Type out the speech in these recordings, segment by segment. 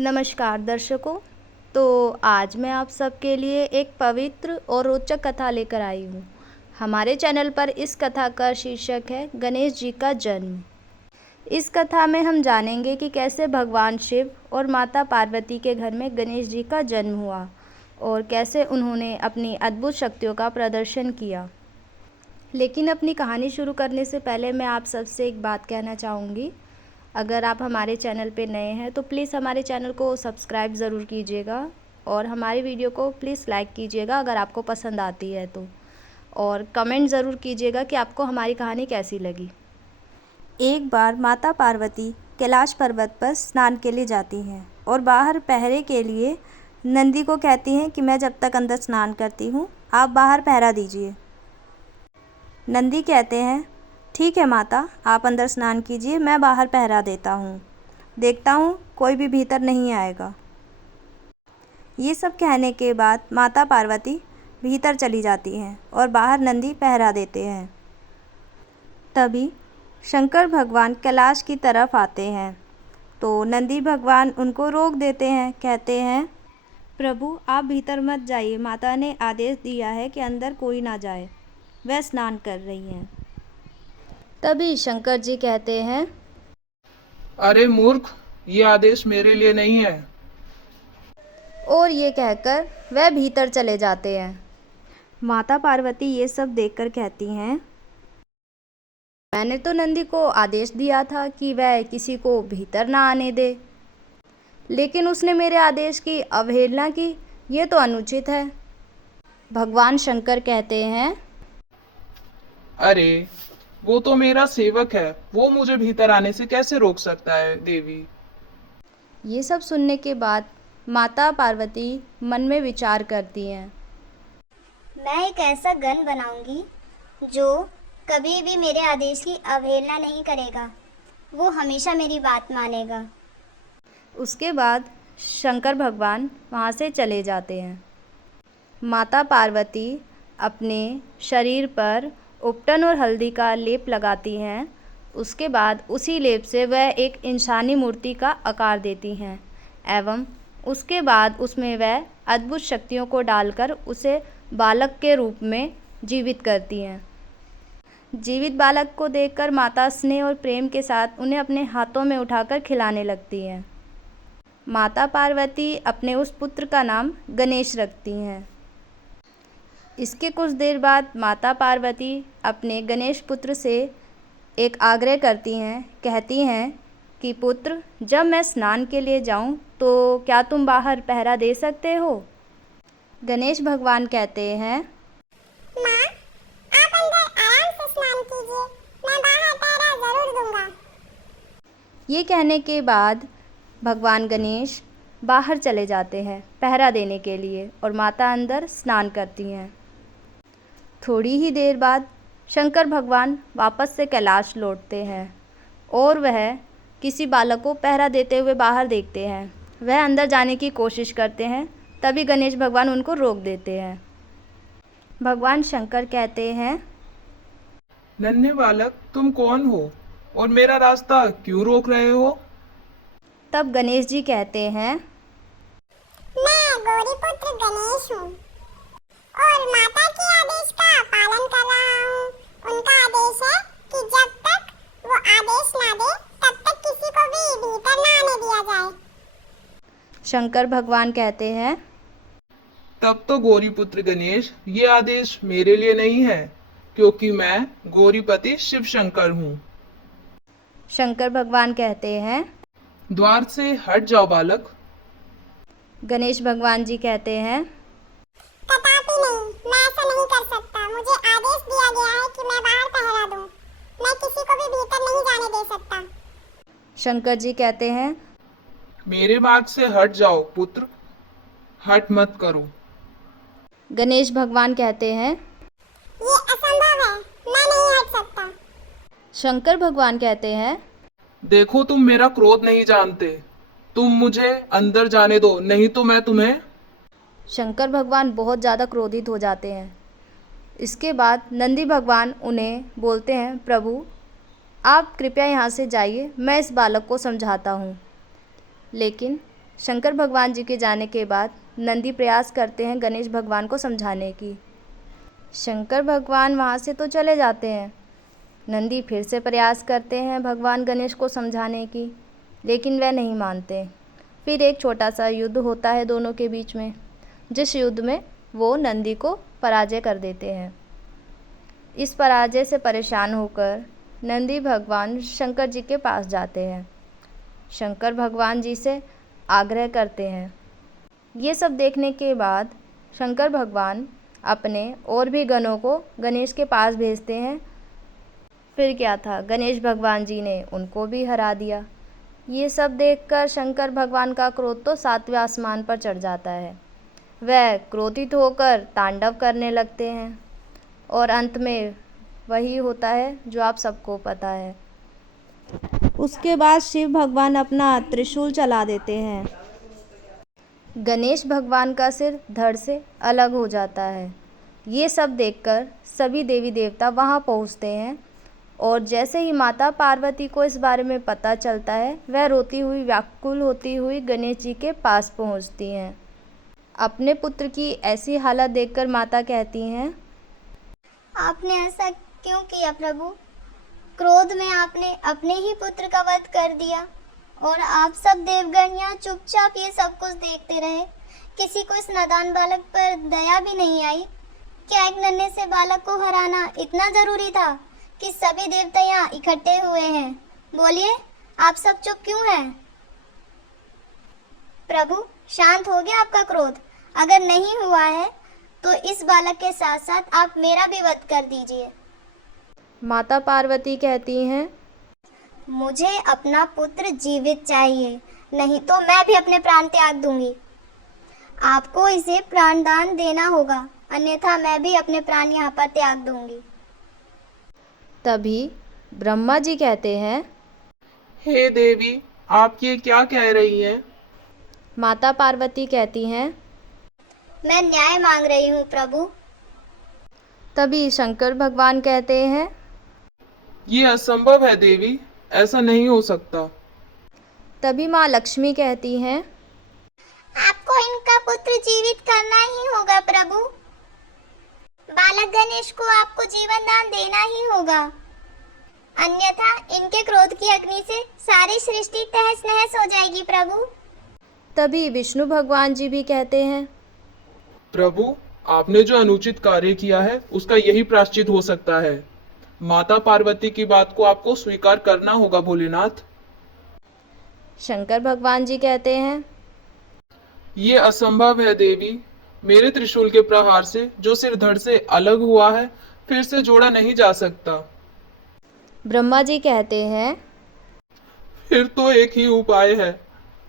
नमस्कार दर्शकों। तो आज मैं आप सबके लिए एक पवित्र और रोचक कथा लेकर आई हूँ। हमारे चैनल पर इस कथा का शीर्षक है गणेश जी का जन्म। इस कथा में हम जानेंगे कि कैसे भगवान शिव और माता पार्वती के घर में गणेश जी का जन्म हुआ और कैसे उन्होंने अपनी अद्भुत शक्तियों का प्रदर्शन किया। लेकिन अपनी कहानी शुरू करने से पहले मैं आप सबसे एक बात कहना चाहूँगी। अगर आप हमारे चैनल पे नए हैं तो प्लीज़ हमारे चैनल को सब्सक्राइब ज़रूर कीजिएगा और हमारी वीडियो को प्लीज़ लाइक कीजिएगा अगर आपको पसंद आती है तो, और कमेंट ज़रूर कीजिएगा कि आपको हमारी कहानी कैसी लगी। एक बार माता पार्वती कैलाश पर्वत पर स्नान के लिए जाती हैं और बाहर पहरे के लिए नंदी को कहती हैं कि मैं जब तक अंदर स्नान करती हूँ आप बाहर पहरा दीजिए। नंदी कहते हैं ठीक है माता, आप अंदर स्नान कीजिए, मैं बाहर पहरा देता हूँ, देखता हूँ कोई भी भीतर नहीं आएगा। ये सब कहने के बाद माता पार्वती भीतर चली जाती हैं और बाहर नंदी पहरा देते हैं। तभी शंकर भगवान कैलाश की तरफ आते हैं तो नंदी भगवान उनको रोक देते हैं। कहते हैं प्रभु आप भीतर मत जाइए, माता ने आदेश दिया है कि अंदर कोई ना जाए, वह स्नान कर रही हैं। तभी शंकर जी कहते हैं अरे मूर्ख, ये आदेश मेरे लिए नहीं है। और ये कहकर वह भीतर चले जाते हैं। माता पार्वती ये सब देखकर कहती हैं मैंने तो नंदी को आदेश दिया था कि वह किसी को भीतर ना आने दे, लेकिन उसने मेरे आदेश की अवहेलना की, ये तो अनुचित है। भगवान शंकर कहते हैं अरे वो तो मेरा सेवक है, वो मुझे भीतर आने से कैसे रोक सकता है देवी। ये सब सुनने के बाद माता पार्वती मन में विचार करती हैं मैं एक ऐसा गण बनाऊंगी जो कभी भी मेरे आदेश की अवहेलना नहीं करेगा, वो हमेशा मेरी बात मानेगा। उसके बाद शंकर भगवान वहाँ से चले जाते हैं। माता पार्वती अपने शरीर पर उपटन और हल्दी का लेप लगाती हैं। उसके बाद उसी लेप से वह एक इंसानी मूर्ति का आकार देती हैं एवं उसके बाद उसमें वह अद्भुत शक्तियों को डालकर उसे बालक के रूप में जीवित करती हैं। जीवित बालक को देखकर माता स्नेह और प्रेम के साथ उन्हें अपने हाथों में उठाकर खिलाने लगती हैं। माता पार्वती अपने उस पुत्र का नाम गणेश रखती हैं। इसके कुछ देर बाद माता पार्वती अपने गणेश पुत्र से एक आग्रह करती हैं। कहती हैं कि पुत्र, जब मैं स्नान के लिए जाऊं तो क्या तुम बाहर पहरा दे सकते हो? गणेश भगवान कहते हैं माँ, आप अंदर आराम से स्नान कीजिए, मैं बाहर पहरा जरूर दूंगा। ये कहने के बाद भगवान गणेश बाहर चले जाते हैं पहरा देने के लिए और माता अंदर स्नान करती हैं। थोड़ी ही देर बाद शंकर भगवान वापस से कैलाश लौटते हैं और वह किसी बालक को पहरा देते हुए बाहर देखते हैं। वह अंदर जाने की कोशिश करते हैं, तभी गणेश भगवान उनको रोक देते हैं। भगवान शंकर कहते हैं नन्हे बालक, तुम कौन हो और मेरा रास्ता क्यों रोक रहे हो। तब गणेश जी कहते हैं मैं गौरीपुत्र गणेश हूँ और माता के आदेश का पालन कर रहा हूँ। उनका आदेश है कि जब तक वो आदेश ना दे तब तक किसी को भी भीतर ना आने दिया जाए। शंकर भगवान कहते हैं तब तो गौरीपुत्र गणेश, ये आदेश मेरे लिए नहीं है, क्योंकि मैं गौरीपति शिव शंकर हूँ। शंकर भगवान कहते हैं द्वार से हट जाओ बालक। गणेश भगवान जी कहते हैं तथापि नहीं, मैं ऐसा नहीं कर सकता। मुझे आदेश दिया गया है कि मैं बाहर पहरा दूं। मैं किसी को भी भीतर नहीं जाने दे सकता। शंकर जी कहते हैं मेरे मार्ग से हट जाओ पुत्र, हट मत करो। गणेश भगवान कहते हैं ये असंभव है, मैं नहीं हट सकता। शंकर भगवान कहते हैं देखो तुम मेरा क्रोध नहीं जानते, तुम मुझे अंदर जाने दो, नहीं तो मैं तुम्हें। शंकर भगवान बहुत ज़्यादा क्रोधित हो जाते हैं। इसके बाद नंदी भगवान उन्हें बोलते हैं प्रभु आप कृपया यहाँ से जाइए, मैं इस बालक को समझाता हूँ। लेकिन शंकर भगवान जी के जाने के बाद नंदी प्रयास करते हैं गणेश भगवान को समझाने की। शंकर भगवान वहाँ से तो चले जाते हैं। नंदी फिर से प्रयास करते हैं भगवान गणेश को समझाने की, लेकिन वह नहीं मानते। फिर एक छोटा सा युद्ध होता है दोनों के बीच में, जिस युद्ध में वो नंदी को पराजय कर देते हैं। इस पराजय से परेशान होकर नंदी भगवान शंकर जी के पास जाते हैं। शंकर भगवान जी से आग्रह करते हैं। ये सब देखने के बाद शंकर भगवान अपने और भी गणों को गणेश के पास भेजते हैं। फिर क्या था, गणेश भगवान जी ने उनको भी हरा दिया। ये सब देखकर शंकर भगवान का क्रोध तो 7वें आसमान पर चढ़ जाता है। वह क्रोधित होकर तांडव करने लगते हैं और अंत में वही होता है जो आप सबको पता है। उसके बाद शिव भगवान अपना त्रिशूल चला देते हैं। गणेश भगवान का सिर धड़ से अलग हो जाता है। ये सब देखकर सभी देवी देवता वहाँ पहुँचते हैं और जैसे ही माता पार्वती को इस बारे में पता चलता है, वह रोती हुई व्याकुल होती हुई गणेश जी के पास पहुँचती हैं। अपने पुत्र की ऐसी हालत देखकर माता कहती हैं, आपने ऐसा क्यों किया प्रभु? क्रोध में आपने अपने ही पुत्र का वध कर दिया और आप सब देवगण यहाँ चुपचाप ये सब कुछ देखते रहे। किसी को इस नादान बालक पर दया भी नहीं आई। क्या एक नन्हे से बालक को हराना इतना जरूरी था कि सभी देवता यहाँ इकट्ठे हुए हैं? बोलिए, आप सब चुप क्यों हैं? प्रभु, शांत हो गया आपका क्रोध? अगर नहीं हुआ है तो इस बालक के साथ साथ आप मेरा भी वध कर दीजिए। माता पार्वती कहती हैं, मुझे अपना पुत्र जीवित चाहिए, नहीं तो मैं भी अपने प्राण त्याग दूंगी। आपको इसे प्राणदान देना होगा, अन्यथा मैं भी अपने प्राण यहाँ पर त्याग दूंगी। तभी ब्रह्मा जी कहते हैं, हे देवी, आप ये क्या कह रही हैं? माता पार्वती कहती हैं, मैं न्याय मांग रही हूँ प्रभु। तभी शंकर भगवान कहते हैं, ये असंभव है देवी, ऐसा नहीं हो सकता। तभी माँ लक्ष्मी कहती हैं, आपको इनका पुत्र जीवित करना ही होगा प्रभु। बालक गणेश को आपको जीवन दान देना ही होगा, अन्यथा इनके क्रोध की अग्नि से सारी सृष्टि तहस नहस हो जाएगी प्रभु। तभी विष्णु भगवान जी भी कहते हैं, प्रभु, आपने जो अनुचित कार्य किया है उसका यही प्रायश्चित हो सकता है। माता पार्वती की बात को आपको स्वीकार करना होगा भोलेनाथ। शंकर भगवान जी कहते हैं, ये असंभव है देवी। मेरे त्रिशूल के प्रहार से जो सिर धड़ से अलग हुआ है, फिर से जोड़ा नहीं जा सकता। ब्रह्मा जी कहते हैं, फिर तो एक ही उपाय है।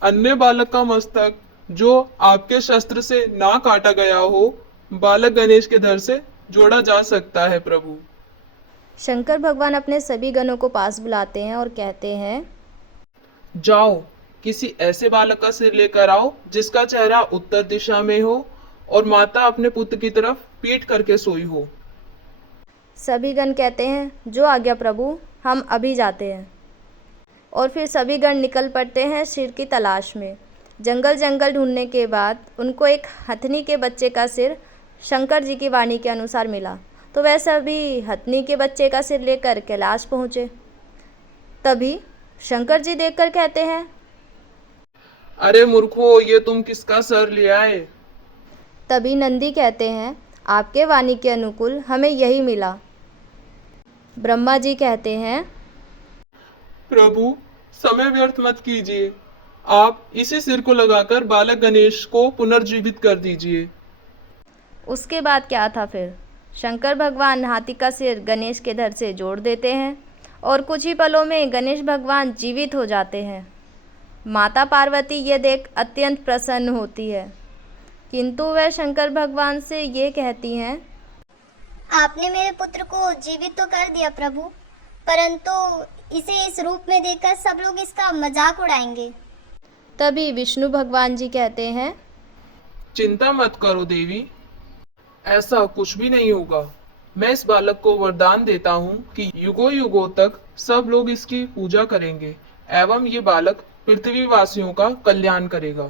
अन्य बालक का मस्तक जो आपके शस्त्र से ना काटा गया हो, बालक गणेश के धड़ से जोड़ा जा सकता है प्रभु। शंकर भगवान अपने सभी गणों को पास बुलाते हैं और कहते हैं, जाओ, किसी ऐसे बालक का सिर लेकर आओ जिसका चेहरा उत्तर दिशा में हो और माता अपने पुत्र की तरफ पीठ करके सोई हो। सभी गण कहते हैं, जो आज्ञा प्रभु, हम अभी जाते हैं। और फिर सभी गण निकल पड़ते हैं सिर की तलाश में। जंगल जंगल ढूंढने के बाद उनको एक हथनी के बच्चे का सिर शंकर जी की वाणी के अनुसार मिला, तो वह सभी हथनी के बच्चे का सिर लेकर कैलाश पहुँचे। तभी शंकर जी देखकर कहते हैं, अरे मूर्खो, ये तुम किसका सर ले आए? तभी नंदी कहते हैं, आपके वाणी के अनुकूल हमें यही मिला। ब्रह्मा जी कहते हैं, प्रभु, समय व्यर्थ मत कीजिए। आप इसी सिर को लगाकर बालक गणेश को पुनर्जीवित कर दीजिए। उसके बाद क्या था फिर? शंकर भगवान हाथी का सिर गणेश के धड़ से जोड़ देते हैं और कुछ ही पलों में गणेश भगवान जीवित हो जाते हैं। माता पार्वती ये देख अत्यंत प्रसन्न होती है, किंतु वह शंकर भगवान से ये कहती हैं, आपने मेरे पुत्र को जीवित तो कर दिया प्रभु, परंतु इसे इस रूप में देखकर सब लोग इसका मजाक उड़ाएंगे। तभी विष्णु भगवान जी कहते हैं, चिंता मत करो देवी, ऐसा कुछ भी नहीं होगा। मैं इस बालक को वरदान देता हूँ कि युगों युगों तक सब लोग इसकी पूजा करेंगे एवं ये बालक पृथ्वी वासियों का कल्याण करेगा।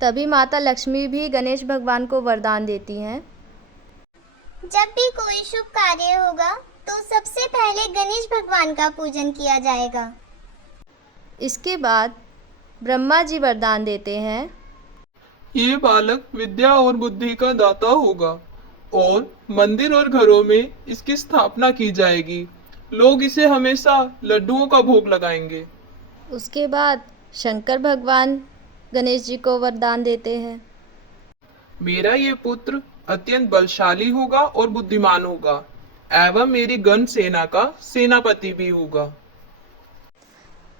तभी माता लक्ष्मी भी गणेश भगवान को वरदान देती हैं। जब भी कोई शुभ कार्य होगा तो सबसे पहले गणेश भगवान का पूजन किया जाएगा। इसके बाद ब्रह्मा जी वरदान देते हैं। ये बालक विद्या और बुद्धि का दाता होगा और मंदिर और घरों में इसकी स्थापना की जाएगी। लोग इसे हमेशा लड्डुओं का भोग लगाएंगे। उसके बाद शंकर भगवान गणेश जी को वरदान देते हैं। मेरा ये पुत्र अत्यंत बलशाली होगा और बुद्धिमान होगा एवं मेरी गण सेना का सेनापति भी होगा।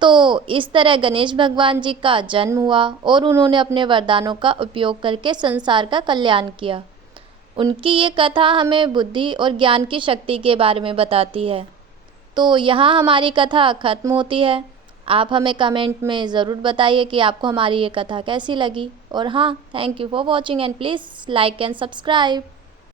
तो इस तरह गणेश भगवान जी का जन्म हुआ और उन्होंने अपने वरदानों का उपयोग करके संसार का कल्याण किया। उनकी ये कथा हमें बुद्धि और ज्ञान की शक्ति के बारे में बताती है। तो यहाँ हमारी कथा ख़त्म होती है। आप हमें कमेंट में ज़रूर बताइए कि आपको हमारी ये कथा कैसी लगी। और हाँ, thank you for watching and please like and subscribe.